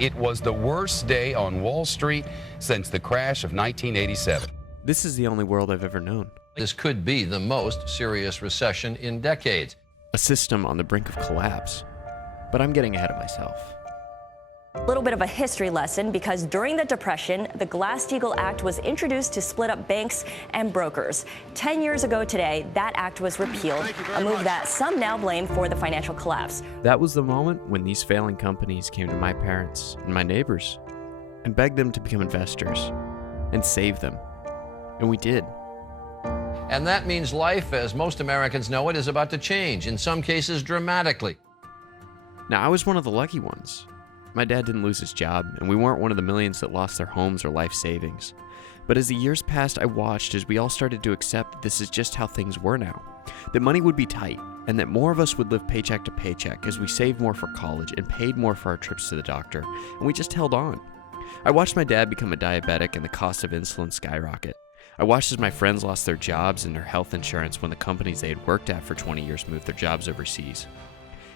It was the worst day on Wall Street since the crash of 1987. This is the only world I've ever known. This could be the most serious recession in decades. A system on the brink of collapse. But I'm getting ahead of myself. A little bit of a history lesson, because during the Depression, the Glass-Steagall Act was introduced to split up banks and brokers. 10 years ago today, that act was repealed, a move that some now blame for the financial collapse. That was the moment when these failing companies came to my parents and my neighbors and begged them to become investors and save them. And we did. And that means life, as most Americans know it, is about to change, in some cases dramatically. Now, I was one of the lucky ones. My dad didn't lose his job, and we weren't one of the millions that lost their homes or life savings. But as the years passed, I watched as we all started to accept that this is just how things were now. That money would be tight, and that more of us would live paycheck to paycheck as we saved more for college and paid more for our trips to the doctor, and we just held on. I watched my dad become a diabetic and the cost of insulin skyrocket. I watched as my friends lost their jobs and their health insurance when the companies they had worked at for 20 years moved their jobs overseas.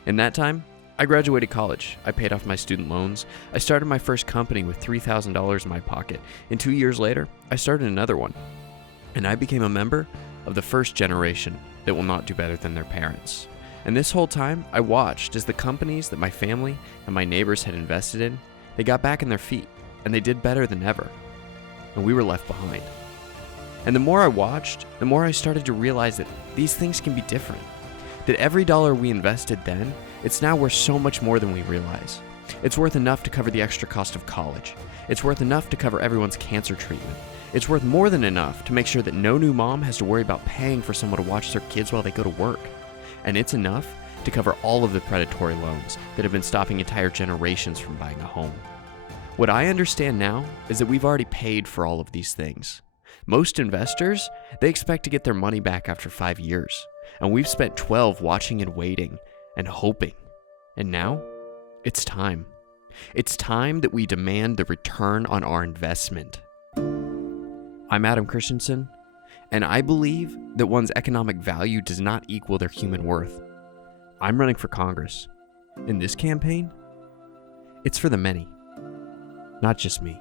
In that time, I graduated college, I paid off my student loans, I started my first company with $3,000 in my pocket, and 2 years later, I started another one. And I became a member of the first generation that will not do better than their parents. And this whole time, I watched as the companies that my family and my neighbors had invested in, they got back on their feet, and they did better than ever. And we were left behind. And the more I watched, the more I started to realize that these things can be different. That every dollar we invested then, it's now worth so much more than we realize. It's worth enough to cover the extra cost of college. It's worth enough to cover everyone's cancer treatment. It's worth more than enough to make sure that no new mom has to worry about paying for someone to watch their kids while they go to work. And it's enough to cover all of the predatory loans that have been stopping entire generations from buying a home. What I understand now is that we've already paid for all of these things. Most investors, they expect to get their money back after 5 years. And we've spent 12 watching and waiting and hoping. And now, it's time. It's time that we demand the return on our investment. I'm Adam Christensen, and I believe that one's economic value does not equal their human worth. I'm running for Congress. In this campaign, it's for the many, not just me.